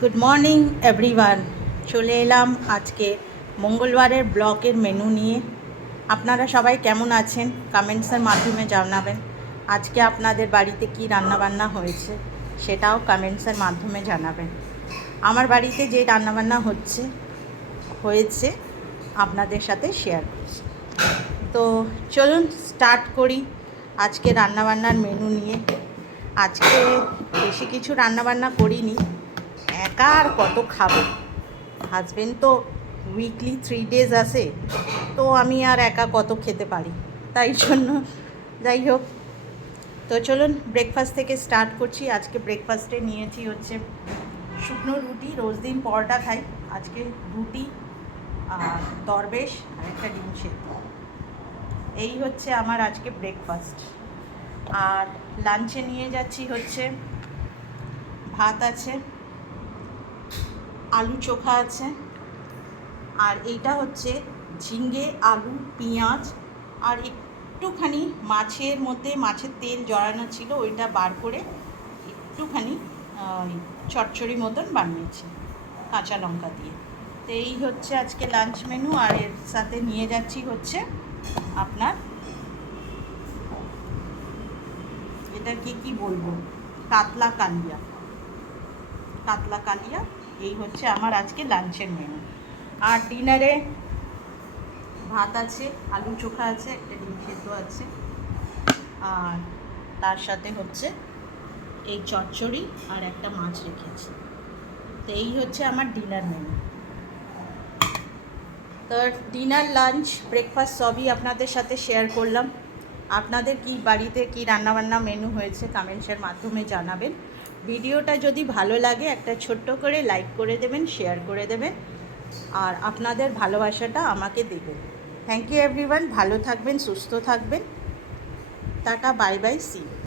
Good morning everyone. চলে এলাম আজকে মঙ্গলবারের ব্লকের মেনু নিয়ে। আপনারা সবাই কেমন আছেন কমেন্টসের মাধ্যমে জানাবেন। আজকে আপনাদের বাড়িতে কি রান্নাবান্না হয়েছে সেটাও কমেন্টসের মাধ্যমে জানাবেন। আমার বাড়িতে যে রান্নাবান্না হয়েছে আপনাদের সাথে শেয়ার করছি। তো চলুন স্টার্ট করি আজকে রান্নাবান্নার মেনু নিয়ে। আজকে বেশি কিছু রান্নাবান্না করিনি, একা আর কত খাবো। হাজবেন্ড তো উইকলি 3 days আসে, তো আমি আর একা কত খেতে পারি, তাই জন্য যাই হোক। তো চলুন ব্রেকফাস্ট থেকে স্টার্ট করছি। আজকে ব্রেকফাস্টে নিয়েছি হচ্ছে শুকনো রুটি। রোজ দিন পরোটা খাই, আজকে রুটি আর দরবেশ আর একটা ডিম সেদ্ধ। এই হচ্ছে আমার আজকে ব্রেকফাস্ট। আর লাঞ্চে নিয়ে যাচ্ছি হচ্ছে ভাত আছে, আলু চোখা আছে, আর এইটা হচ্ছে ঝিঙ্গে আলু পেঁয়াজ আর একটুখানি মাছের মধ্যে মাছের তেল জড়ানো ছিল, ওইটা বার করে একটুখানি চচ্চড়ি মতন বানিয়েছি কাঁচা লঙ্কা দিয়ে। তো এই হচ্ছে আজকে লাঞ্চ মেনু। আর এর সাথে নিয়ে যাচ্ছি হচ্ছে আপনার এটা কি বলবো, কাতলা কালিয়া। এই হচ্ছে আমার আজকে লাঞ্চের মেনু। আর ডিনারে ভাত আছে, আলু চোখা আছে, একটা ডিম সেদ্ধ আছে, আর তার সাথে হচ্ছে এই চচ্চড়ি আর একটা মাছ রেখেছি। তো এই হচ্ছে আমার ডিনার মেনু। তো ডিনার লাঞ্চ ব্রেকফাস্ট সবই আপনাদের সাথে শেয়ার করলাম। আপনাদের কি বাড়িতে কি রান্নাবান্না মেনু হয়েছে কমেন্টসের মাধ্যমে জানাবেন। ভিডিওটা যদি ভালো লাগে একটা ছোট্ট করে লাইক করে দেবেন, শেয়ার করে দেবেন, আর আপনাদের ভালোবাসাটা আমাকে দেবেন। Thank you everyone. ভালো থাকবেন, সুস্থ থাকবেন। Tata, bye bye, C.